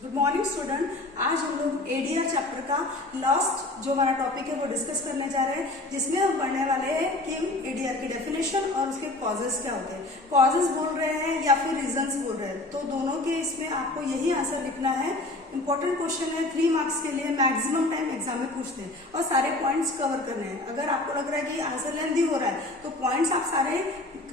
Good morning student. आज हम लोग एडीआर चैप्टर का लास्ट जो हमारा टॉपिक है वो डिस्कस करने जा रहे हैं, जिसमें हम पढ़ने वाले हैं कि एडीआर की डेफिनेशन और उसके कॉजेस क्या होते हैं। कॉजेस बोल रहे हैं या फिर रीजंस बोल रहे हैं, तो दोनों के इसमें आपको यही आंसर लिखना है। इंपॉर्टेंट क्वेश्चन है, 3 मार्क्स के लिए मैक्सिमम टाइम एग्जाम में पूछते हैं और सारे पॉइंट्स कवर करने हैं। अगर आपको लग रहा है कि आंसर लेंथी हो रहा है तो पॉइंट्स आप सारे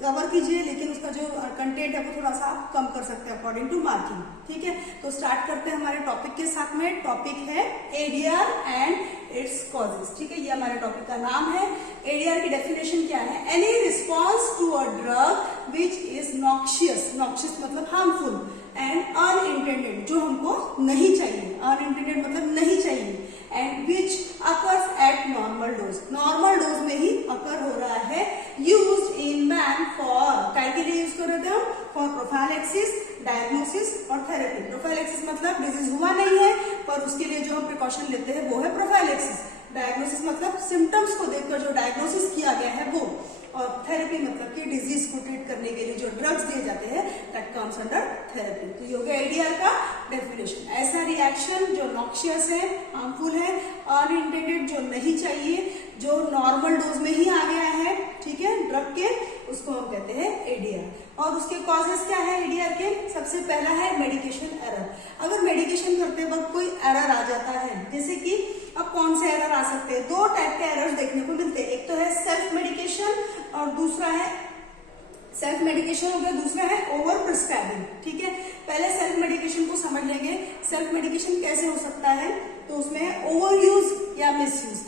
कवर कीजिए, लेकिन उसका जो कंटेंट है वो थोड़ा सा आप कम कर सकते हैं अकॉर्डिंग टू मार्किंग। ठीक है, तो स्टार्ट करते हैं हमारे टॉपिक के साथ में। टॉपिक है एडीआर एंड इट्स कॉजेस। ठीक है, ये हमारे टॉपिक का नाम है। एडीआर की डेफिनेशन क्या है? Any response to a drug which is noxious, noxious मतलब हार्मफुल, एंड अनइंटेंडेड जो हमको नहीं चाहिए, अनइंटेंडेड मतलब नहीं चाहिए, and which occurs at normal dose, normal dose में ही अकर हो रहा है, यूज्ड इन मैन फॉर, काय के लिए यूज कर रहे थे हम? फॉर प्रोफाइलैक्सिस, डायग्नोसिस और थेरेपी। प्रोफाइलैक्सिस मतलब डिजीज हुआ नहीं है पर उसके लिए जो हम प्रिकॉशन लेते हैं वो है प्रोफाइलैक्सिस। डायग्नोसिस मतलब सिम्टम्स को देखकर जो डायग्नोसिस किया गया है वो, और थेरेपी मतलब कि डिजीज को ट्रीट करने के लिए जो ड्रग्स दिए जाते हैं, दैट कम्स अंडर थेरेपी। तो ये हो गया एडीआर का डेफिनेशन। ऐसा रिएक्शन जो नॉक्शियस है, हार्मफुल है, अनइंटेंडेड जो नहीं चाहिए, जो नॉर्मल डोज में ही आ गया है, ठीक है, ड्रग के, उसको हम कहते हैं एडीआर। और उसके कॉजेस क्या है एडीआर के? सबसे पहला है मेडिकेशन एरर। अगर मेडिकेशन करते वक्त कोई एरर आ जाता है, जैसे कि अब कौन से एरर आ सकते हैं? 2 टाइप के एरर्स देखने को मिलते हैं। एक तो है सेल्फ मेडिकेशन और दूसरा है सेल्फ मेडिकेशन हो गया, दूसरा है ओवर प्रिस्क्राइबिंग। ठीक है, पहले सेल्फ मेडिकेशन को समझ लेंगे। सेल्फ मेडिकेशन कैसे हो सकता है? तो उसमें ओवर यूज या मिस यूज,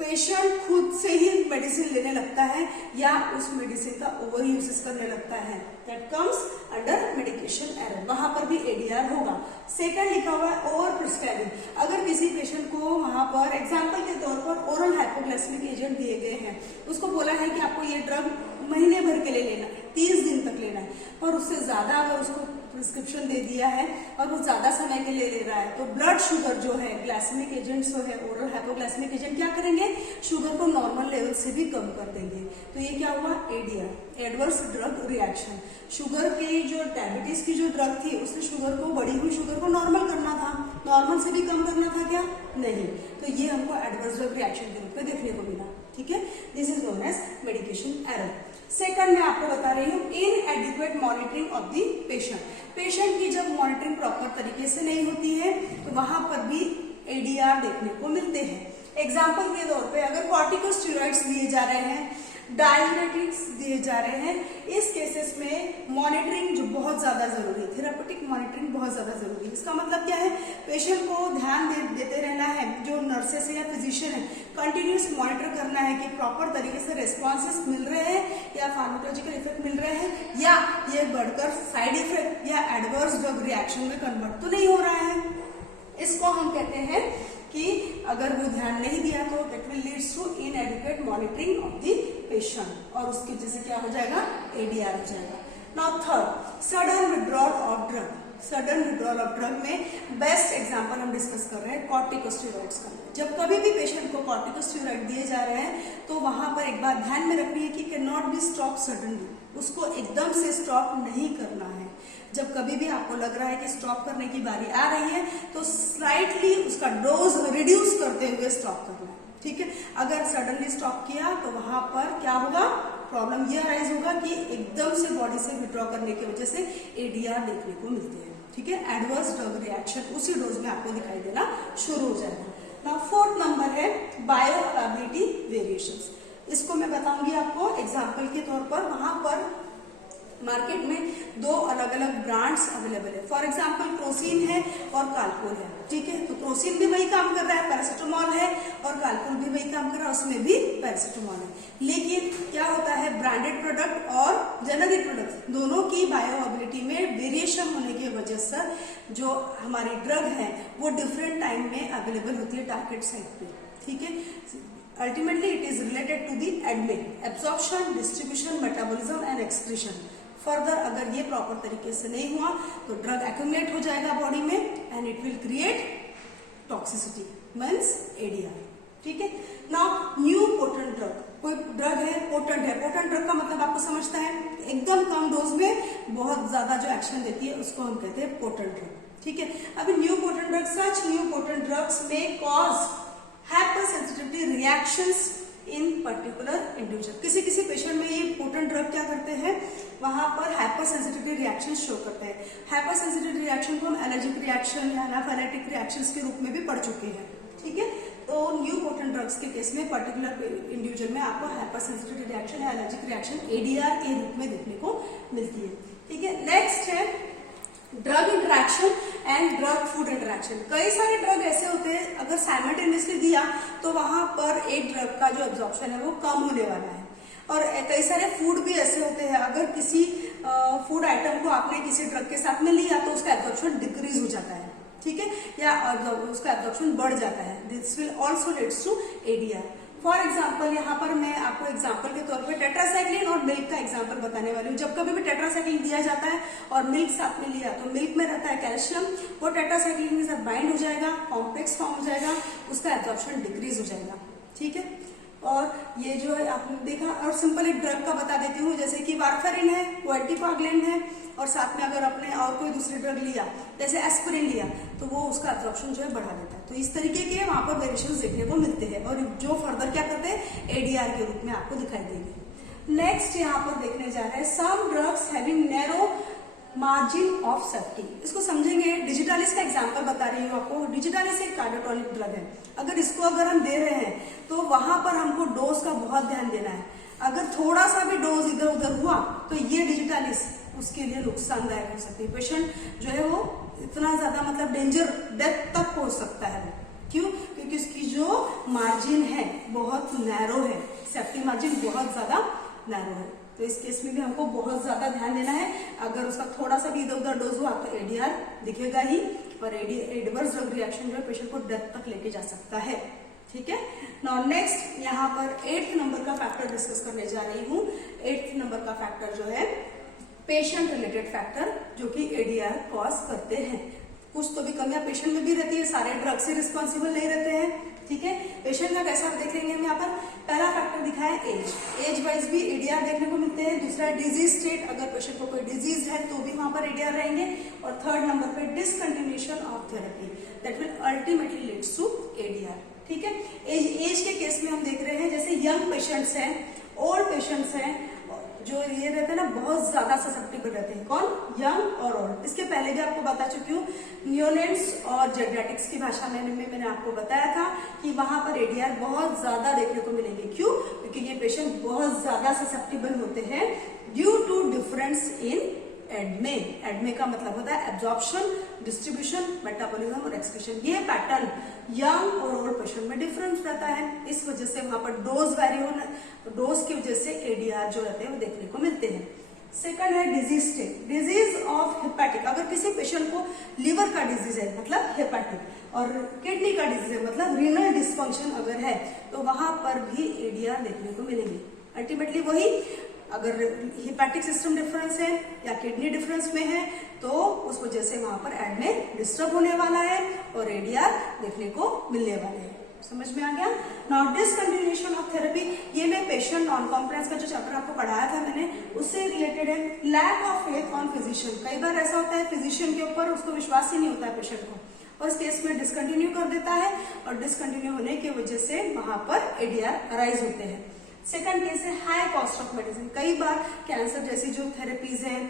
पेशेंट खुद से ही मेडिसिन लेने लगता है या उस मेडिसिन का ओवर यूजेस करने लगता है, that comes under medication error, वहां पर भी एडीआर होगा। सेकंड लिखा हुआ है ओवर प्रिस्क्राइबिंग। अगर किसी पेशेंट को वहां पर एग्जांपल के तौर पर ओरल हाइपोग्लाइसेमिक एजेंट दिए गए हैं, उसको बोला है कि आपको ये ड्रग महीने भर के लिए लेना है, 30 दिन तक लेना है, और उससे ज्यादा अगर उसको प्रिस्क्रिप्शन दे दिया है और वो ज्यादा समय के लिए ले रहा है, तो ब्लड शुगर जो है, ग्लाइसेमिक एजेंट जो है, ओरल हाइपोग्लाइसेमिक एजेंट क्या करेंगे? शुगर को नॉर्मल लेवल से भी कम कर देंगे। तो ये क्या हुआ? ADR, adverse drug reaction. Sugar की जो डायबिटीज की जो ड्रग थी, उसने शुगर को, बढ़ी हुई शुगर को नॉर्मल करना था, नॉर्मल से भी कम करना था क्या? नहीं। तो ये हमको एडवर्स ड्रग रिएक्शन के रूप में देखने को मिला। ठीक है, this is known as medication error. Second मैं आपको बता रही हूँ inadequate monitoring of the patient. Patient की जब मॉनिटरिंग प्रॉपर तरीके से नहीं होती है तो वहां पर भी एडीआर देखने को मिलते हैं। एग्जाम्पल के तौर पे अगर कॉर्टिकोस्टेरॉइड्स दिए जा रहे हैं, डाययूरेटिक्स दिए जा रहे हैं, इस केसेस में मॉनिटरिंग जो बहुत ज्यादा जरूरी है, थेरापेटिक मॉनिटरिंग बहुत ज्यादा जरूरी है। इसका मतलब क्या है? पेशेंट को ध्यान देते रहना है, जो नर्सेस है या फिजिशियन है, कंटिन्यूस मॉनिटर करना है कि प्रॉपर तरीके से रेस्पॉन्सेस मिल रहे हैं या फार्माकोलॉजिकल इफेक्ट मिल रहे हैं, या ये बढ़कर साइड इफेक्ट या एडवर्स ड्रग रिएक्शन में कन्वर्ट तो नहीं हो रहा है। इसको हम कहते हैं कि अगर वो ध्यान नहीं दिया तो that will leads to inadequate monitoring of the patient, और उसकी वजह से क्या हो जाएगा? एडीआर हो जाएगा। Now third, sudden withdrawal of drug. Sudden withdrawal of drug में बेस्ट एग्जांपल हम डिस्कस कर रहे हैं कॉर्टिकोस्टेरॉइड्स का। जब कभी भी पेशेंट को कॉर्टिकोस्टेरॉइड दिए जा रहे हैं तो वहां पर एक बात ध्यान में रखनी है कि can not be stop suddenly, उसको एकदम से स्टॉप नहीं करना है। जब कभी भी आपको लग रहा है कि स्टॉप करने की बारी आ रही है तो स्लाइटली उसका डोज रिड्यूस करते हुए स्टॉप करना है। ठीक है, अगर सडनली स्टॉप किया तो वहां पर क्या होगा? प्रॉब्लम ये अराइज होगा कि एकदम से बॉडी से विड्रॉ करने की वजह से एडीआर देखने को मिलते हैं। ठीक है, एडवर्स ड्रग रिएक्शन उसी डोज में आपको दिखाई देना शुरू हो जाएगा। नाउ फोर्थ नंबर है बायोअवेलेबिलिटी वेरिएशंस। इसको मैं बताऊंगी आपको एग्जांपल के तौर पर। वहां पर मार्केट में 2 अलग अलग ब्रांड्स अवेलेबल है। फॉर एग्जांपल क्रोसिन है और कालपोल है। ठीक है, तो क्रोसिन भी वही काम कर रहा है, पैरासिटामोल है, और कालपोल भी वही काम कर रहा है, उसमें भी पैरासिटामोल है। लेकिन क्या होता है, ब्रांडेड प्रोडक्ट और जेनेरिक प्रोडक्ट दोनों की बायोअवेलेबिलिटी में वेरिएशन होने की वजह से जो हमारी ड्रग है वो डिफरेंट टाइम में अवेलेबल होती है टारगेट साइट पे। ठीक है, ultimately it is related to the admin, absorption, distribution, metabolism and excretion. Further अगर ये प्रॉपर तरीके से नहीं हुआ तो ड्रग एक्यूमुलेट हो जाएगा बॉडी में and it will create toxicity, means ADR. ठीक है, नाउ न्यू पोटेंट ड्रग, कोई ड्रग है पोटेंट है, पोटेंट ड्रग का मतलब आपको समझता है एकदम कम डोज में बहुत ज्यादा जो एक्शन देती है उसको हम कहते हैं पोटेंट ड्रग। ठीक है। अभी न्यू पोटेंट ड्रग्स, सच न्यू पोटेंट ड्रग्स में cause hyper sensitivity reactions in particular individual. किसी किसी पेशेंट में ये पोटेंट ड्रग क्या करते हैं, वहां पर हाइपर सेंसिटिविटी रिएक्शन शो करते हैं। हाइपर सेंसिटिविटी रिएक्शन को हम एलर्जिक रिएक्शन या एनाफाइलेटिक रिएक्शंस के रूप में भी पढ़ चुके हैं, ठीक है। तो न्यू पोटेंट ड्रग्स के केस में पर्टिकुलर इंडिविजुअल में आपको हाइपर सेंसिटिविटी रिएक्शन या एलर्जिक रिएक्शन एडीआर के रूप में देखने को मिलती है, ठीक है। नेक्स्ट है drug interaction and drug food interaction. कई सारे ड्रग ऐसे होते हैं अगर साइमल्टेनियसली दिया तो वहां पर एक ड्रग का जो एब्जॉर्प्शन है वो कम होने वाला है, और कई सारे फूड भी ऐसे होते हैं अगर किसी फूड आइटम को आपने किसी ड्रग के साथ में लिया तो उसका एब्जॉर्प्शन डिक्रीज हो जाता है, ठीक है, या उसका एब्जॉर्प्शन बढ़ जाता है। This will also leads to ADR. For example यहाँ पर मैं आपको एग्जाम्पल के तौर पे टेट्रासाइक्लिन और मिल्क का एग्जाम्पल बताने वाली हूँ। जब कभी भी टेट्रासाइक्लिन दिया जाता है और मिल्क साथ में लिया तो मिल्क में रहता है कैल्शियम, वो टेट्रासाइक्लिन के साथ बाइंड हो जाएगा, कॉम्प्लेक्स फॉर्म हो जाएगा, उसका एब्जॉर्प्शन डिक्रीज हो जाएगा, ठीक है। और ये जो है आपने देखा, और सिंपल एक ड्रग का बता देती हूँ, जैसे कि वारफेरिन है, वो एंटीकोगुलेंट है, और साथ में अगर आपने और कोई दूसरी ड्रग लिया जैसे एस्पिरिन लिया तो वो उसका एब्जॉर्प्शन जो है बढ़ा देता है। तो इस तरीके के वहां पर वेरिएशंस देखने को मिलते हैं, और जो फर्दर क्या करते हैं एडीआर के रूप में आपको दिखाई देंगे। नेक्स्ट यहाँ पर देखने जा रहे हैं some drugs having narrow margin of safety. इसको समझेंगे। डिजिटालिस का एग्जांपल बता रही हूँ आपको। डिजिटालिस एक कार्डियोटॉनिक ड्रग है। अगर हम दे रहे हैं तो वहां पर हमको डोज का बहुत ध्यान देना है। अगर थोड़ा सा भी डोज इधर उधर हुआ तो ये डिजिटालिस उसके लिए नुकसानदायक हो सकती है। पेशेंट जो है वो इतना ज्यादा मतलब डेंजर डेथ तक पहुंच सकता है। क्यों? क्योंकि उसकी जो मार्जिन है बहुत नैरो है, सेफ्टी मार्जिन बहुत ज्यादा नैरो है। तो इस केस में भी हमको बहुत ज्यादा ध्यान देना है। अगर उसका थोड़ा सा भी इधर उधर डोज हुआ तो एडीआर दिखेगा ही, और एडवर्स ड्रग रिएक्शन जो है पेशेंट को डेथ तक लेके जा सकता है, ठीक है। नाउ नेक्स्ट यहाँ पर 8th नंबर का फैक्टर डिस्कस करने जा रही हूँ। 8th नंबर का फैक्टर जो है पेशेंट रिलेटेड फैक्टर, जो कि एडीआर कॉज करते हैं। कुछ तो भी कमियां पेशेंट में भी रहती है, सारे ड्रग से रिस्पॉन्सिबल नहीं रहते हैं, ठीक है। पेशेंट का कैसा देखेंगे हम यहाँ पर। पहला फैक्टर दिखा है एज वाइज भी एडीआर देखने को मिलते हैं। दूसरा डिजीज स्टेट, अगर पेशेंट को कोई डिजीज है तो भी वहां पर एडीआर रहेंगे। और थर्ड नंबर पे discontinuation of therapy that will ultimately leads to ADR, ठीक है। एज के केस में हम देख रहे हैं जैसे यंग पेशेंट्स हैं, ओल्ड पेशेंट्स हैं, जो ये रहते हैं ना बहुत ज्यादा ससेप्टेबल रहते हैं। कौन? यंग और ओल्ड। इसके पहले भी आपको बता चुकी हूँ, नियोनेट्स और जेडियाटिक्स की भाषा में मैंने आपको बताया था कि वहां पर एडीआर बहुत ज्यादा देखने को मिलेंगे। क्यों? क्योंकि ये पेशेंट बहुत ज्यादा ससेप्टेबल होते हैं ड्यू टू डिफरेंस इन एडमे। एडमे का मतलब होता है एब्जॉर्प्शन, डिस्ट्रीब्यूशन, मेटाबॉलिज्म और एक्सक्रीशन। ये पैटर्न यंग और ओल्ड पेशेंट में डिफरेंस रहता है। इस वजह से वहां पर डोज वेरी होना, डोज की वजह से एडीआर जो रहते हैं वो देखने को मिलते हैं। सेकंड है disease state, disease of hepatic. अगर किसी पेशेंट को लिवर का डिजीज है मतलब हेपेटिक, और किडनी का डिजीज है मतलब रीनल डिस्फंक्शन अगर है, तो वहां पर भी एडीआर देखने को मिलेंगे। अल्टीमेटली वही, अगर हेपेटिक सिस्टम डिफरेंस है या किडनी डिफरेंस में है तो उस वजह से वहां पर एडमे डिस्टर्ब होने वाला है और एडीआर देखने को मिलने वाले हैं। समझ में आ गया। नाउ डिसकंटिन्यूएशन ऑफ थेरेपी, ये मैं पेशेंट नॉन कॉम्प्लेक्स का जो चैप्टर आपको पढ़ाया था मैंने, उससे रिलेटेड है। Lack of faith on physician, कई बार ऐसा होता है फिजिशियन के ऊपर उसको विश्वास ही नहीं होता है पेशेंट को, और इस केस में डिसकंटिन्यू कर देता है, और डिसकंटिन्यू होने की वजह से वहां पर एडीआर अराइज होते हैं। सेकंड केस है हाई कॉस्ट ऑफ मेडिसिन। कई बार कैंसर जैसी जो थेरेपीज है,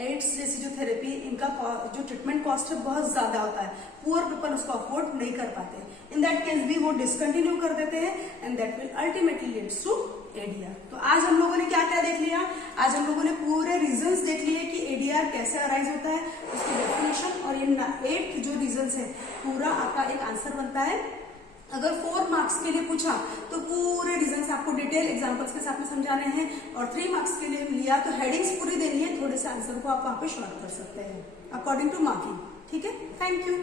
एड्स जैसी जो थेरेपी, इनका जो ट्रीटमेंट कॉस्ट है बहुत ज्यादा होता है, पुअर पीपल उसको अफोर्ड नहीं कर पाते। इन दैट केस भी वो डिसकंटिन्यू कर देते हैं and that will ultimately leads to ADR. तो आज हम लोगों ने क्या क्या देख लिया? आज हम लोगों ने पूरे रीजंस देख लिए कि एडीआर कैसे अराइज होता है, उसकी डेफिनेशन, और ये 8 जो रीजंस है पूरा आपका एक आंसर बनता है। अगर 4 मार्क्स के लिए पूछा तो पूरे रीजंस आपको डिटेल एग्जांपल्स के साथ में समझाने हैं, और 3 मार्क्स के लिए लिया तो हेडिंग्स पूरी देनी है, थोड़े से आंसर को आप वहां पे शॉर्ट कर सकते हैं अकॉर्डिंग टू मार्किंग, ठीक है। Thank you.